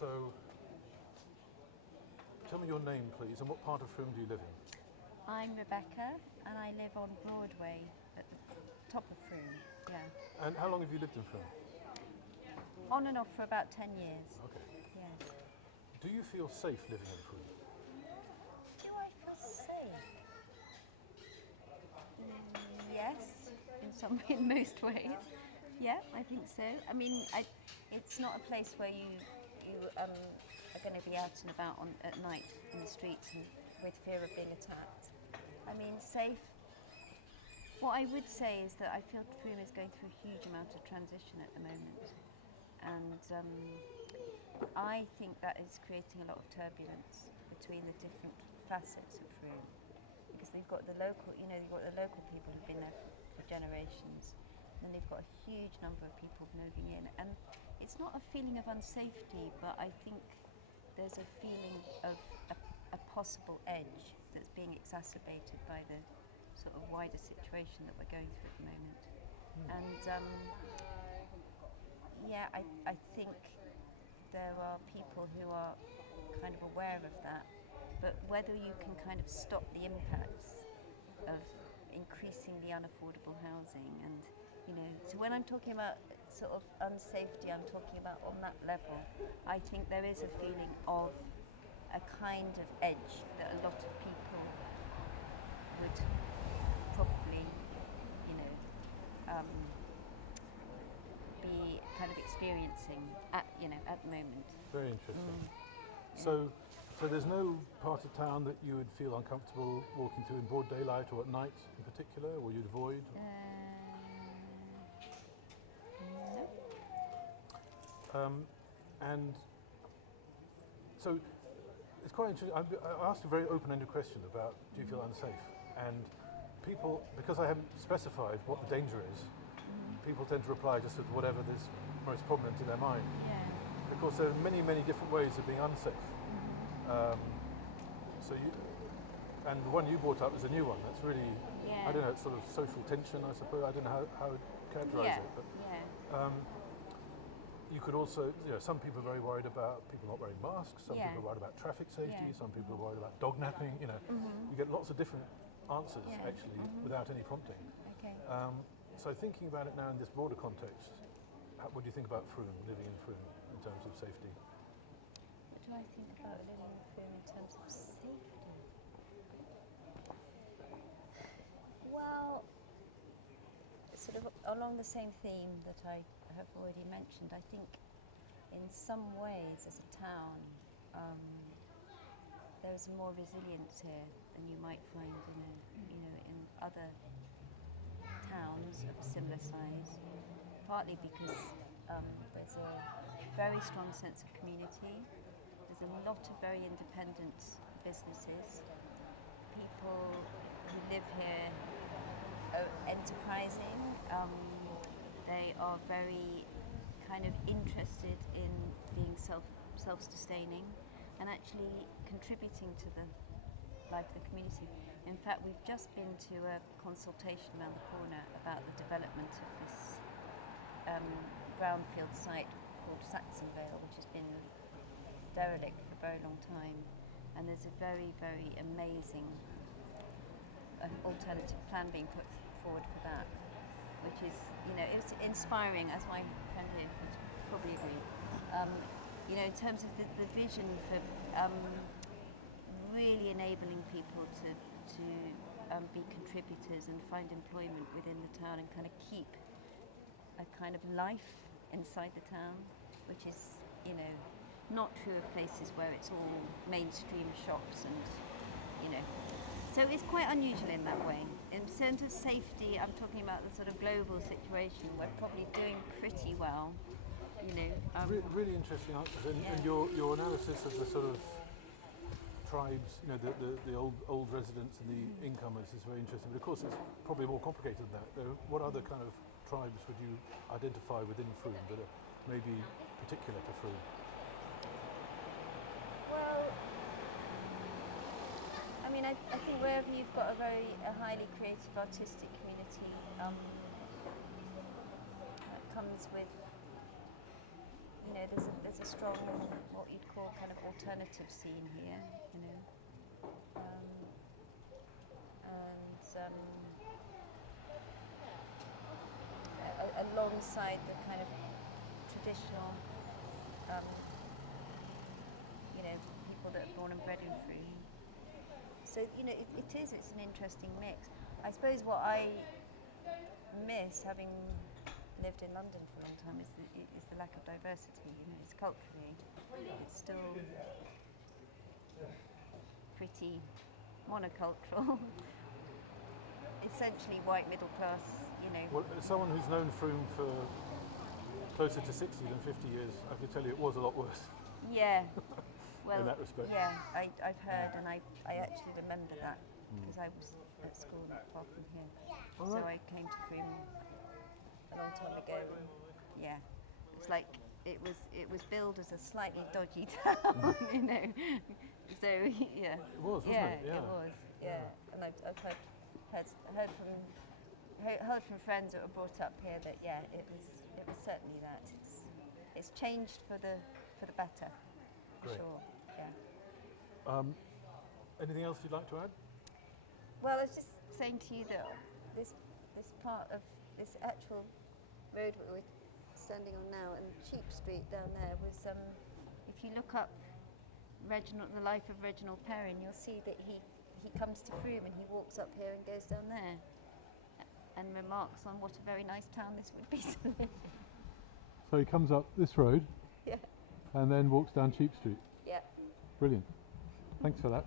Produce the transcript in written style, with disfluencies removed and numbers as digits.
So, tell me your name, please, and what part of Frome do you live in? I'm Rebecca, and I live on Broadway at the top of Frome. Yeah. And how long have you lived in Frome? On and off for about 10 years. Okay. Yeah. Do you feel safe living in Frome? Do I feel safe? Yes, in most ways. Yeah, I think so. I mean, it's not a place where you are going to be out and about at night in the streets and with fear of being attacked. I mean, safe. What I would say is that I feel Frome is going through a huge amount of transition at the moment, and I think that is creating a lot of turbulence between the different facets of Frome, because they've got the local, they've got the local people who've been there for generations, and then they've got a huge number of people moving in, and it's not a feeling of unsafety, but I think there's a feeling of a possible edge that's being exacerbated by the sort of wider situation that we're going through at the moment. And I think there are people who are kind of aware of that, but whether you can kind of stop the impacts of increasingly unaffordable housing, and so when I'm talking about sort of unsafety, I'm talking about on that level. I think there is a feeling of a kind of edge that a lot of people would probably, be kind of experiencing at the moment. Very interesting. So there's no part of town that you would feel uncomfortable walking through in broad daylight or at night in particular, or you'd avoid? No. And so it's quite interesting. I asked a very open-ended question about do you feel unsafe? And people, because I haven't specified what the danger is, people tend to reply just with whatever is most prominent in their mind. Yeah. Of course, there are many, many different ways of being unsafe. And the one you brought up is a new one. That's really, I don't know, it's sort of social tension, I suppose. I don't know how to characterise it. But you could also, some people are very worried about people not wearing masks. Some people are worried about traffic safety. Some people are worried about dog napping. You get lots of different answers actually without any prompting. Okay. So thinking about it now in this broader context, what do you think about Frome, living in Frome, in terms of safety? What do I think about living in Frome in terms of safety? Well, sort of along the same theme that I have already mentioned, I think in some ways as a town there is more resilience here than you might find in other towns of a similar size, partly because there's a very strong sense of community. There's a lot of very independent businesses. People who live here are enterprising. They are very kind of interested in being self-sustaining and actually contributing to the life of the community. In fact, we've just been to a consultation around the corner about the development of this brownfield site called Saxonvale, which has been derelict for a very long time. And there's a very, very amazing alternative plan being put forward for that, which is, it was inspiring, as my friend here would probably agree. In terms of the vision for really enabling people to be contributors and find employment within the town and kind of keep a kind of life inside the town, which is, not true of places where it's all mainstream shops and, So it's quite unusual in that way. In terms of safety, I'm talking about the sort of global situation. We're probably doing pretty well, Really interesting answers, and your analysis of the sort of tribes, the old residents and the incomers is very interesting. But of course, it's probably more complicated than that. What other kind of tribes would you identify within Frome that are maybe particular to Frome? Well, I think wherever you've got a highly creative, artistic community, that comes with, there's a strong what you'd call kind of alternative scene here, you know, alongside the kind of traditional, you know, people that are born and bred in Frome. So you know, it's an interesting mix. I suppose what I miss, having lived in London for a long time, is the lack of diversity. You know, it's culturally, it's still pretty monocultural. Essentially white middle class, you know. Well, as someone who's known Frome for closer to 60 than 50 years, I can tell you it was a lot worse. Yeah. Well, in that respect. Yeah, I've heard, and I actually remember that because I was at school not far from here. Oh, so right. I came to Frome a long time ago. Yeah, it's like it was billed as a slightly dodgy town, you know. So yeah, It was, wasn't it? Yeah, it was. Yeah, and I've heard from friends that were brought up here that it was certainly that. It's changed for the better, for Great. sure. Yeah. Anything else you'd like to add? Well, I was just saying to you that this part of this actual road we're standing on now, and Cheap Street down there, was if you look up the life of Reginald Perrin, you'll see that he comes to Frome and he walks up here and goes down there and remarks on what a very nice town this would be to live in. So he comes up this road Yeah. and then walks down Cheap Street. Yeah. Brilliant. Thanks for that.